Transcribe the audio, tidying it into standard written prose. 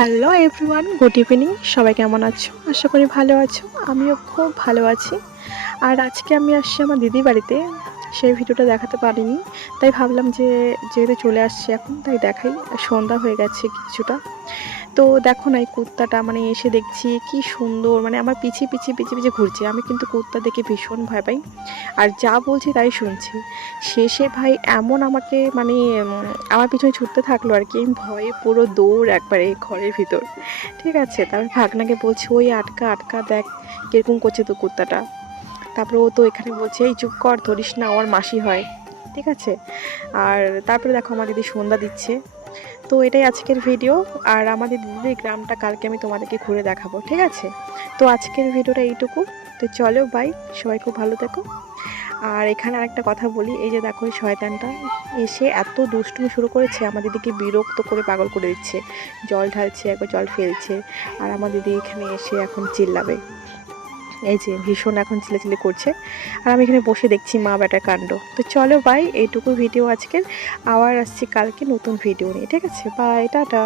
Hello everyone, good evening. সবাই কেমন আছো? আশা করি ভালো আছো। আমিও খুব ভালো আছি। আর আজকে আমি আসছি আমার দিদির বাড়িতে। সেই ভিডিওটা দেখাতে পারিনি, তাই ভাবলাম যে যেহেতু চলে আসছি এখন তাই দেখাই। সন্ধ্যা হয়ে গেছে কিছুটা। তো দেখো না, এই কুত্তাটা মানে এসে দেখছি কি সুন্দর, মানে আমার পিছিয়ে পিছিয়ে পিছিয়ে পিছিয়ে ঘুরছে। আমি কিন্তু কুত্তা দেখে ভীষণ ভয় পাই, আর যা বলছি তাই শুনছি। শেষে ভাই এমন আমাকে মানে আমার পিছনে ছুটতে থাকলো আর কি। আমি ভয়ে পুরো দৌড় একবারে ঘরের ভিতর। ঠিক আছে, তারপর ভাগনাকে বলছি ওই আটকা আটকা, দেখ কিরকম করছে তো কুত্তাটা। তারপরে ও তো এখানে বলছে এই চুপ কর, ধরিস না, ওর মাসি হয়। ঠিক আছে। আর তারপরে দেখো আমার দিদি সন্ধ্যা দিচ্ছে। তো এটাই আজকের ভিডিও। আর আমাদের দিদির গ্রামটা কালকে আমি তোমাদেরকে ঘুরে দেখাবো, ঠিক আছে? তো আজকের ভিডিওটা এইটুকু। তো চলো বাই, সবাই খুব ভালো থেকো। আর এখানে আরেকটা কথা বলি, এই যে দেখো এই শয়তানটা এসে এত দুষ্টুমি শুরু করেছে, আমার দিদিকে বিরক্ত করে পাগল করে দিচ্ছে। জল ঢালছে, একবার জল ফেলছে। আর আমার দিদি এখানে এসে এখন চিল্লাবে। এই যে ভীষণ এখন চিল্লাচিল্লি করছে। আর আমি এখানে বসে দেখছি মা বেটার কাণ্ড। তো চলো বাই, এইটুকু ভিডিও আজকের। আবার আসছি কালকে নতুন ভিডিও নিয়ে, ঠিক আছে? Bye, tata.